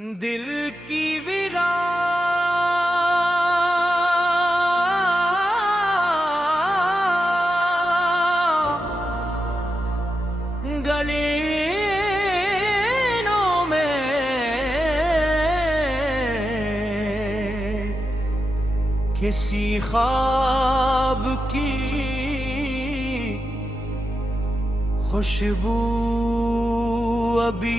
दिल की वीरान गलीनों में किसी ख्वाब की खुशबू अभी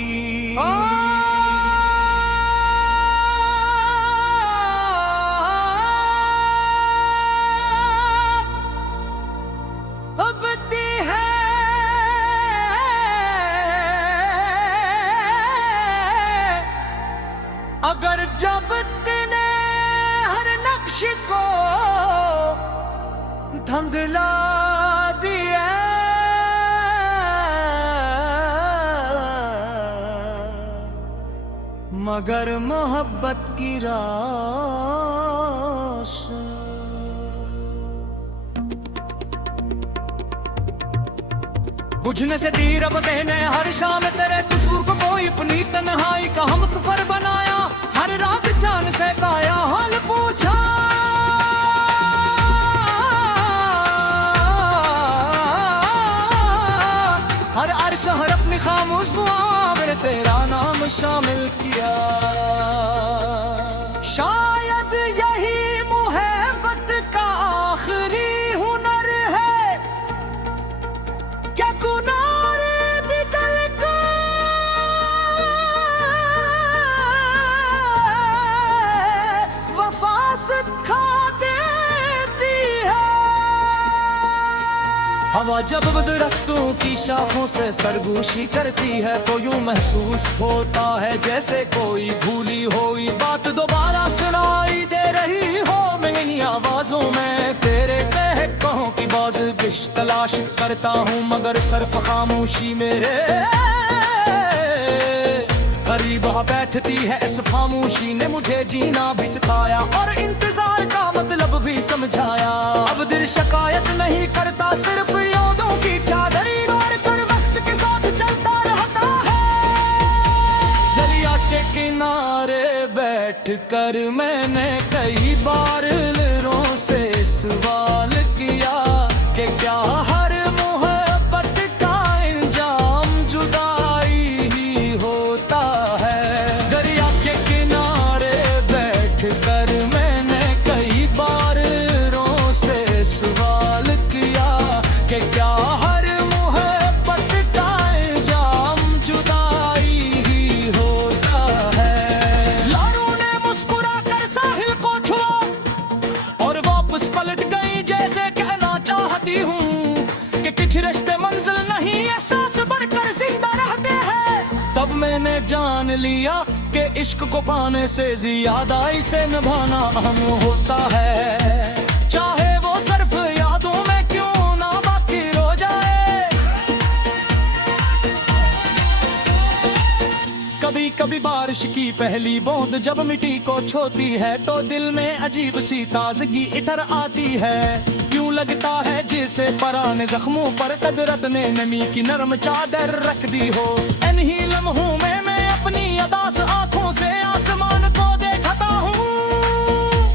उबती है। अगर जब तूने हर नक्श को धंधला दिया मगर मोहब्बत की रास बुझने से दी रब ने हर शाम तेरे कसूर को कोई अपनी तन्हाई का हम सफर बनाया। हर रात चांद से पाया हाल पूछा हर अर्श हर अपनी खामोश दुआ में तेरा नाम शामिल किया। शायद यही मोहब्बत का आखिरी हुनर है क्या कुनारे बिगल को वफा सिखा देती है। हवा जब दरख्तों की शाखों से सरगोशी करती है तो यूं महसूस होता है जैसे कोई भूली हुई बात दोबारा सुनाई दे रही हो। मैं इन आवाजों में तेरे कहों की बाज़ तलाश करता हूँ मगर सिर्फ खामोशी मेरे करीब बैठती है। इस खामोशी ने मुझे जीना भी सिखाया और इंतजार का मतलब भी समझाया। अब दिल शिकायत नहीं करता सिर्फ यादों की चादरी ओढ़ कर वक्त के साथ चलता रहता है। दरिया के किनारे बैठ कर मैंने कई बार लहरों से सवाल किया कि क्या हर मोहब्बत का इंजाम जुदाई ही होता है। दरिया के किनारे बैठ कर मैंने कई बार लहरों से सवाल किया कि क्या हर मोहब्बत का इंजाम जुदाई ही होता है। लारों ने मुस्कुरा कर साहिल को छुआ और वापस पलट गई जैसे कहना चाहती हूँ कि कुछ रिश्ते मंजिल नहीं एहसास बढ़कर जिंदा रहते हैं। तब मैंने जान लिया कि इश्क को पाने से ज्यादा इसे निभाना अहम होता है। चाहे वो सिर्फ यादों में क्यों ना बाकी रो जाए। कभी कभी बारिश की पहली बूंद जब मिट्टी को छूती है तो दिल में अजीब सी ताजगी इतर आती है। क्यों लगता है जैसे पुराने जख्मों पर कुदरत ने नमी की नरम चादर रख दी हो। इन्हीं लम्हों में मैं अपनी अदास आंखों से आसमान को देखता हूँ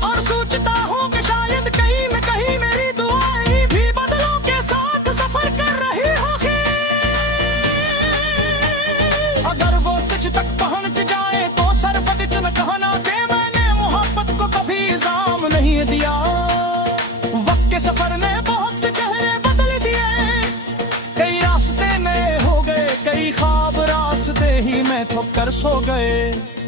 और सोचता हूँ कि शायद कहीं न कहीं मेरी दुआएं भी बदलों के साथ सफर कर रही होगी। अगर वो तुझ तक पहुँच जाए तो सरफद न कहना कि मैंने मोहब्बत को कभी इल्जाम नहीं दिया। वक्त के सफर ने बहुत से चेहरे बदल दिए। कई रास्ते नए हो गए कई ख्वाब रास्ते ही में थक कर सो गए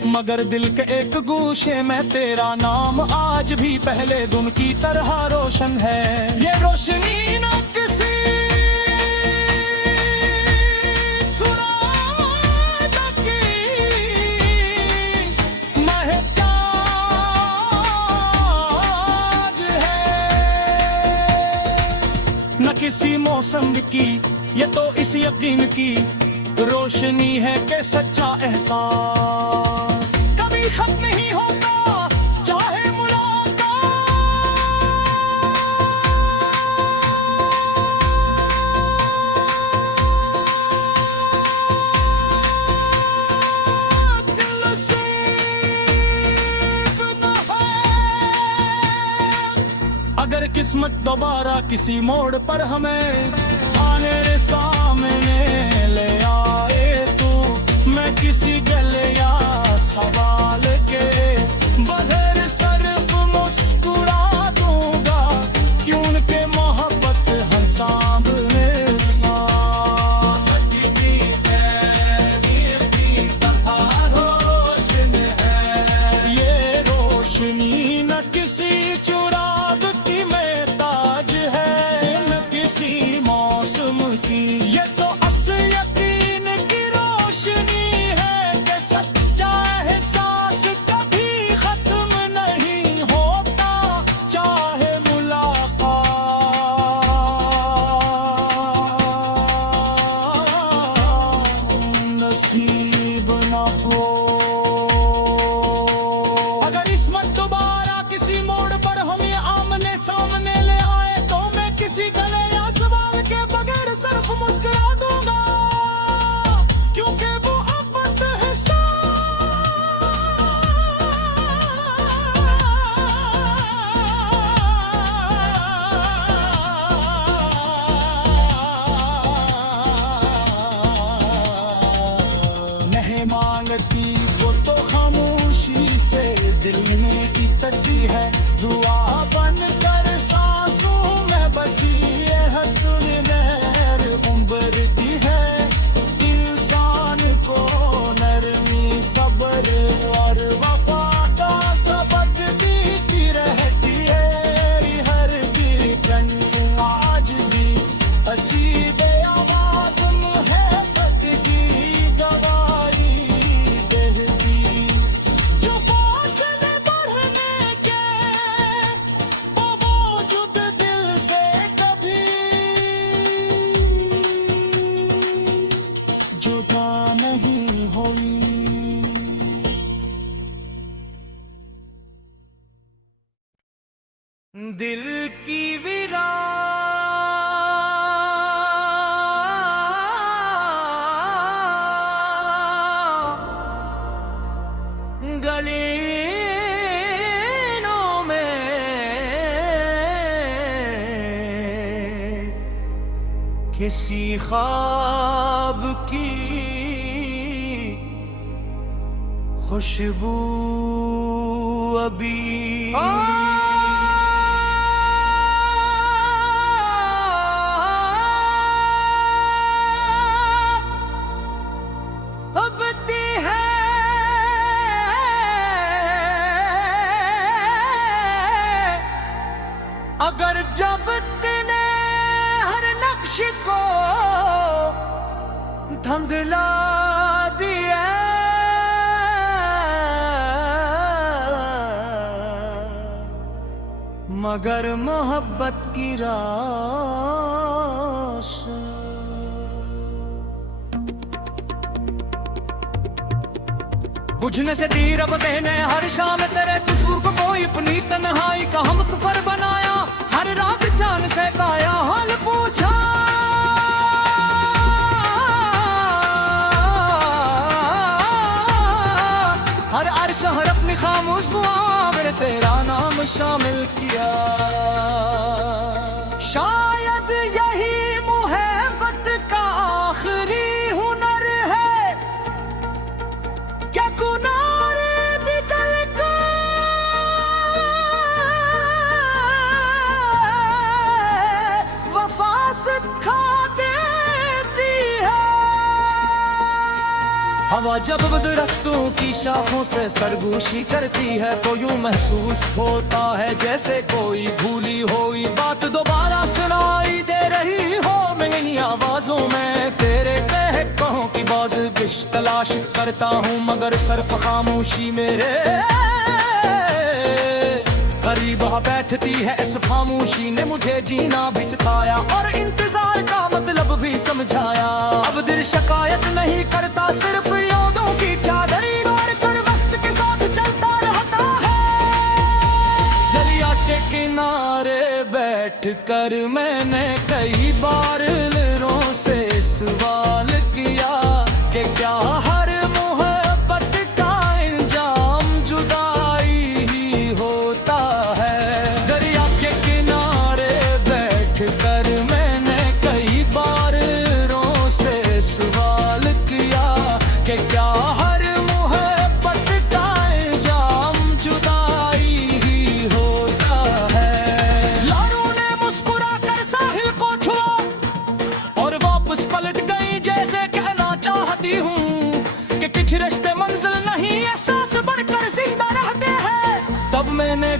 मगर दिल के एक गोशे में तेरा नाम आज भी पहले दिन की तरह रोशन है। ये रोशनी न किसी फुरात की महताज है न किसी मौसम की ये तो इस यकीन की रोशनी है कि सच्चा एहसास कभी खत्म नहीं होता चाहे मुलाकात। किस्मत दोबारा किसी मोड़ पर हमें आने सामने ले आए तू, मैं किसी गले या सवाल के बगैर सिर्फ मुस्कुरा दूंगा, क्यों उनके मोहब्बत हम सामने रोशनी न किसी चुराग की मेहताज है, न किसी मौसम की, ये तो असल यकीन की रोशनी है कि सच्चा एहसास कभी खत्म नहीं होता, चाहे मुलाकात नसीब न हो। दोबारा किसी मोड़ पर हम ये आमने सामने ले आए तो मैं किसी गले या सवाल के बगैर सिर्फ मुस्कुरा दूंगा, क्योंकि वो मोहब्बत है नहीं मांगती वो तो खामोशी से दिल में इतनी है, दुआ बन कर सांसों में बसी है, तूने मेहर उम्र दी है, इंसान को नरमी सब्र और वफा का सबक देती रहती है, हर की कन आज भी हसीब आवाज मुहब्बत की गवाही देती, जो फासले बढ़ने के बावजूद दिल से कभी जुदा नहीं हुई। दिल की गलियों में किसी ख्वाब की खुशबू अभी उबती है, अगर जब तूने हर नक्श को धंधला दिया, मगर मोहब्बत की रास बुझने से दी रब देने हर शाम तेरे कसूर को कोई अपनी तन्हाई का हम सफर बनाया, हर रात चांद से पाया हाल पूछा, हर अर्श हर अपनी खामोश दुआ में तेरा नाम शामिल किया, शायद यही मोहब्बत का आखिरी हुनर है, क्या कुनारे बिगल को वफा सिखा देती है, हवा जब दरख्तों की शाखों से सरगोशी करती है तो यूं महसूस होता है जैसे कोई भूली हुई बात दोबारा सुनाई दे रही हो, मेरी आवाजों में तेरे कहकों की बाज़ तलाश करता हूँ, मगर सिर्फ खामोशी मेरे करीब बैठती है, इस खामोशी ने मुझे जीना भी सिखाया और इंतजार का मतलब भी समझाया, अब दिल शिकायत नहीं करता, सिर्फ यादों की चादरी ओढ़ कर वक्त के साथ चलता रहता है, दरिया के किनारे बैठ कर मैंने कई बार लहरों से सवाल किया कि क्या हर मोहब्बत का इंजाम जुदाई ही होता है, दरिया के किनारे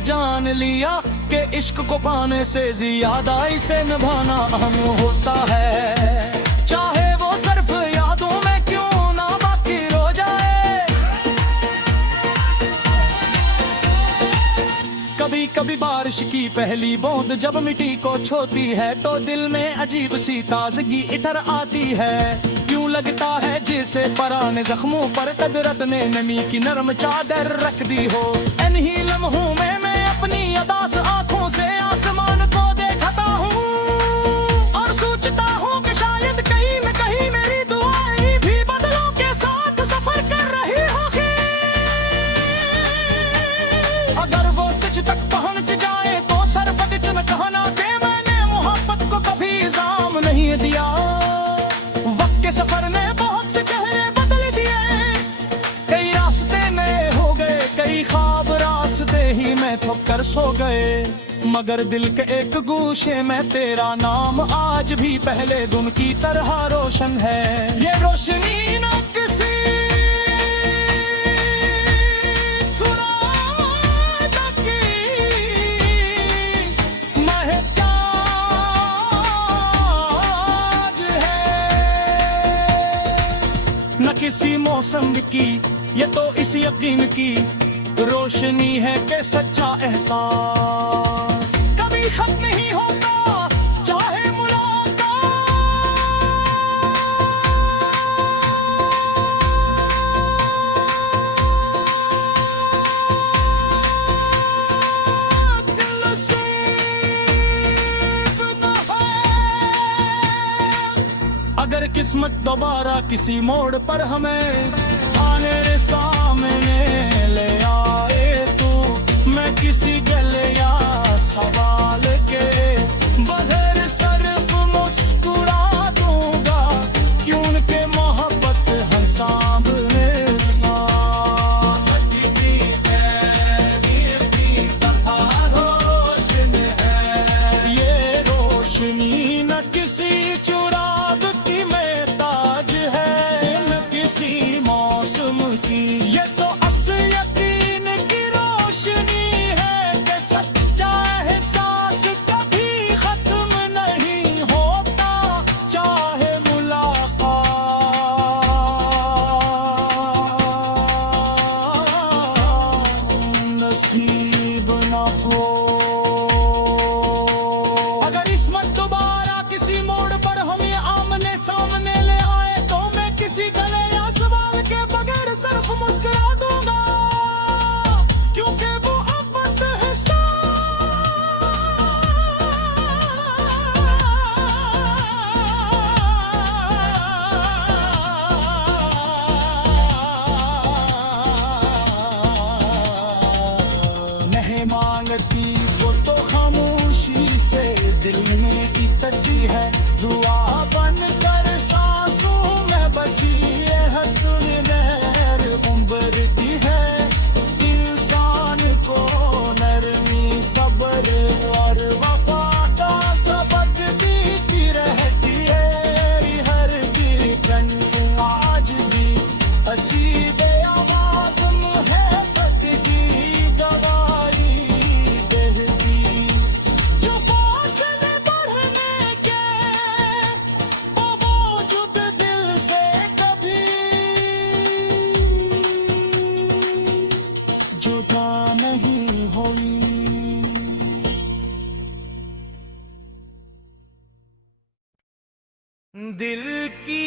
जान लिया कि इश्क को पाने से ज्यादा इसे निभाना अहम होता है। चाहे वो सिर्फ यादों में क्यों ना बाकी रो जाए। कभी कभी बारिश की पहली बूंद जब मिट्टी को छूती है तो दिल में अजीब सी ताजगी इतर आती है। यूं लगता है जैसे पुराने जख्मों पर कुदरत ने नमी की नरम चादर रख दी हो। इन्हीं लम्हों में मैं अपनी अदास आंखों से आसमान को देखता हूँ और सोचता हूँ कि शायद कहीं न कहीं मेरी दुआएं भी बादलों के साथ सफर कर रही होगी। अगर वो तुझ तक पहुँच जाए तो सरफट न कहना कि मैंने मोहब्बत को कभी इल्जाम नहीं दिया। वक्त के सफर ने बहुत से चेहरे बदल दिए, कई रास्ते नए हो गए, कई ख्वाब रास्ते ही में थक कर सो गए। मगर दिल के एक गोशे में तेरा नाम आज भी पहले दिन की तरह रोशन है। ये रोशनी न किसी फुरात की महताज है, न किसी मौसम की, ये तो इस यकीन की रोशनी है कि सच्चा एहसास कभी खत्म नहीं होता। चाहे मुलाकात नसीब न हो। अगर किस्मत दोबारा किसी मोड़ पर हमें आने सामने ले आए तो मैं किसी गले या सवाल के बगैर सिर्फ मुस्कुरा दूंगा, क्यों उनके मोहब्बत हम सामने ये रोशनी न किसी चुराग की महताज है, न किसी मौसम की, ये तो यकीन की रोशनी है कि सच्चा एहसास कभी खत्म नहीं होता। चाहे मुलाकात नसीब न हो। अगर किस्मत दोबारा किसी मोड़ पर हमें आमने सामने ले आए तो मैं किसी गले या सवाल के बगैर सिर्फ मुस्कुरा दूंगा, क्योंकि वो मोहब्बत है नहीं मांगती वो तो खामोशी से दिल में इतती है। दुआ बन कर सांसों में बसी है, तूने उम्र दी है इंसान को नरमी सब्र और वफा का सबक देती रहती है। हर गिरकन आज भी हसीबे आवाज़ मुहब्बत की गवाही देती। जो फासले बढ़ने के बावजूद दिल से कभी जुदा नहीं हुई। दिल की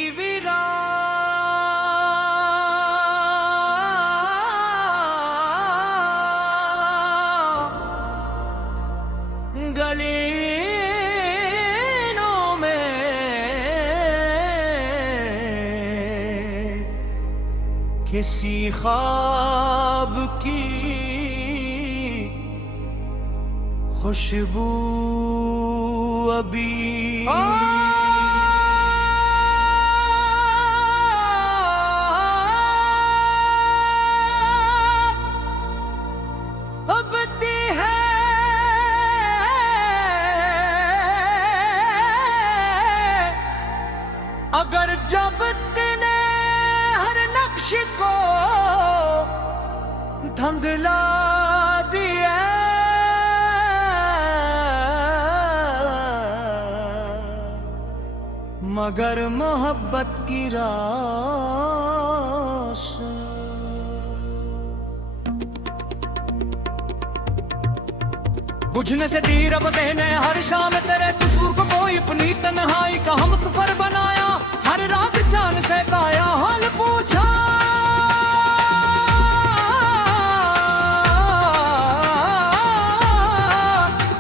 गलीनों में किसी ख्वाब की खुशबू अभी उबती है। अगर जब तूने हर नक्श को धुंधला दिया मगर मोहब्बत की रास बुझने से दी रब ने हर शाम तेरे कसूर को कोई अपनी तन्हाई का हम सफर बनाया, हर रात चांद से पाया हाल पूछा।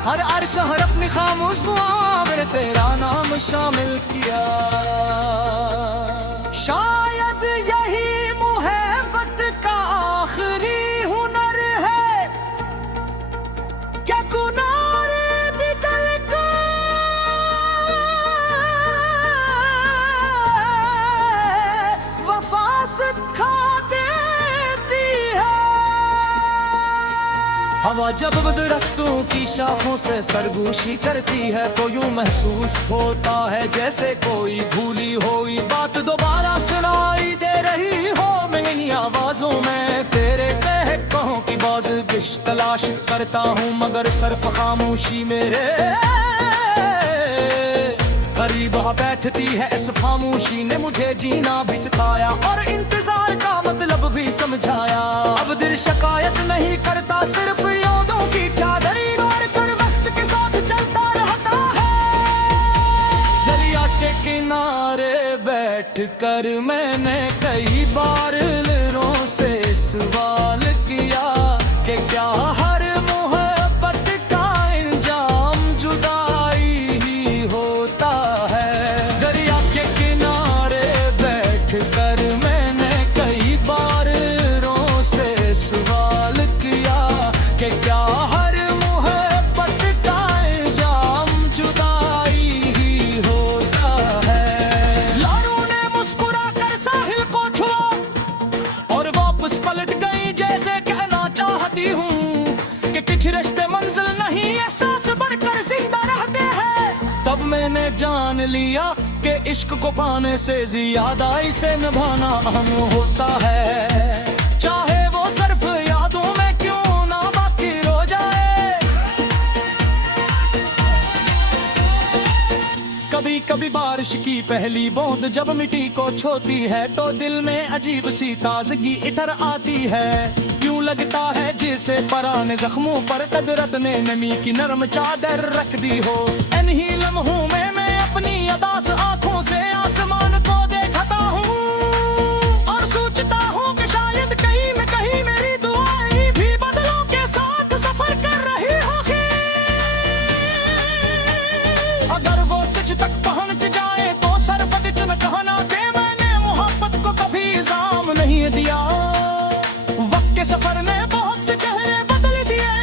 हर अर्श हर अपनी खामोश दुआ में तेरा नाम शामिल किया। शायद यही मोहब्बत का आखिरी हुनर है, क्या कुनारे बिगल को वफा सिखा देती है। हवा जब दरख्तों की शाखों से सरगोशी करती है तो यूं महसूस होता है जैसे कोई भूली हुई बात दोबारा सुनाई दे रही हो। मैं इन आवाजों में तेरे कहकों की बाज़ तलाश करता हूँ, मगर सिर्फ खामोशी मेरे करीब बैठती है। इस खामोशी ने मुझे जीना भी सिखाया और इंतजार का मतलब भी समझाया। अब दिल शिकायत नहीं करता, सिर्फ यादों की चादरी ओढ़ कर वक्त के साथ चलता रहता है। दरिया के किनारे बैठ कर मैंने कई बार लहरों से सवाल किया कि क्या हर मोहब्बत का इंजाम जुदाई ही होता है। दरिया के किनारे बैठ कर मैंने कई बार लहरों से सवाल किया कि क्या हर मोहब्बत का इंजाम जुदाई ही होता है। लारू ने मुस्कुरा कर साहिल को छुआ और वापस पलट गई जैसे कहना चाहती हूँ कि कुछ रिश्ते मंजिल नहीं एहसास बढ़कर जिंदा रहते हैं। तब मैंने जान लिया कि इश्क को पाने से ज्यादा इसे निभाना अहम होता है। चाहे वो सिर्फ यादों में क्यों ना बाकी रो जाए। कभी कभी बारिश की पहली बूंद जब मिट्टी को छूती है तो दिल में अजीब सी ताजगी इतर आती है। यूं लगता है जैसे पुराने जख्मों पर कुदरत ने नमी की नरम चादर रख दी हो। इन्हीं लम्हों में मैं अपनी अदास आंखों से आसमान को देखता हूँ और सोचता हूँ कि शायद कहीं न कहीं मेरी दुआएं भी बदलों के साथ सफर कर रही होगी। अगर वो तुझ तक पहुँच जाए तो सरफत न कहना कि मैंने मोहब्बत को कभी इल्जाम नहीं दिया। वक्त के सफर ने बहुत से चेहरे बदल दिए,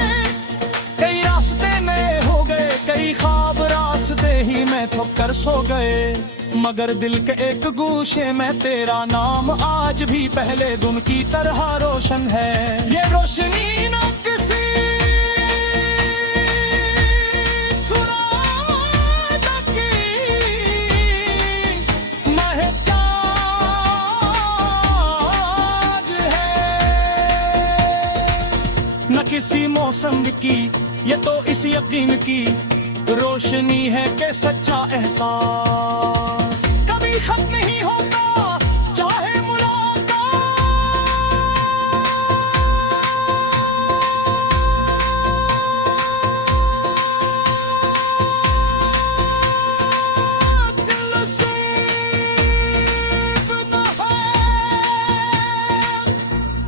कई रास्ते में हो गए, कई ख्वाब रास्ते ही में थक कर सो गए, मगर दिल के एक गोशे में तेरा नाम आज भी पहले दिन की तरह रोशन है। ये रोशनी न किसी फुरात की महताज है, न किसी मौसम की, ये तो इस यकीन की रोशनी है कि सच्चा एहसास कभी खत्म नहीं होता चाहे मुलाकात नसीब न है।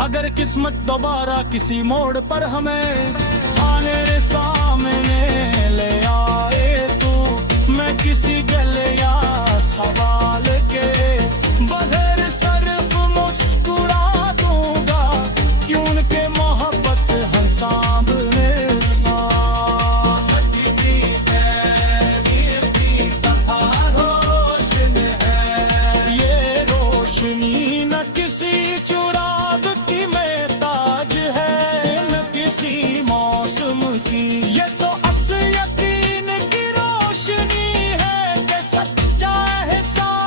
अगर किस्मत दोबारा किसी मोड़ पर हमें आने सामने ले आए तो मैं किसी गले या सवाल के बगैर सिर्फ मुस्कुरा दूंगा, क्यों उनके मोहब्बत हर सामने ये रोशनी न किसी चुराग की महताज है, न किसी मौसम की, ये तो यकीन की रोशनी है कि सच्चा एहसास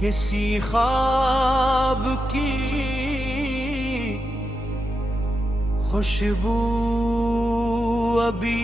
किसी ख्वाब की खुशबू अभी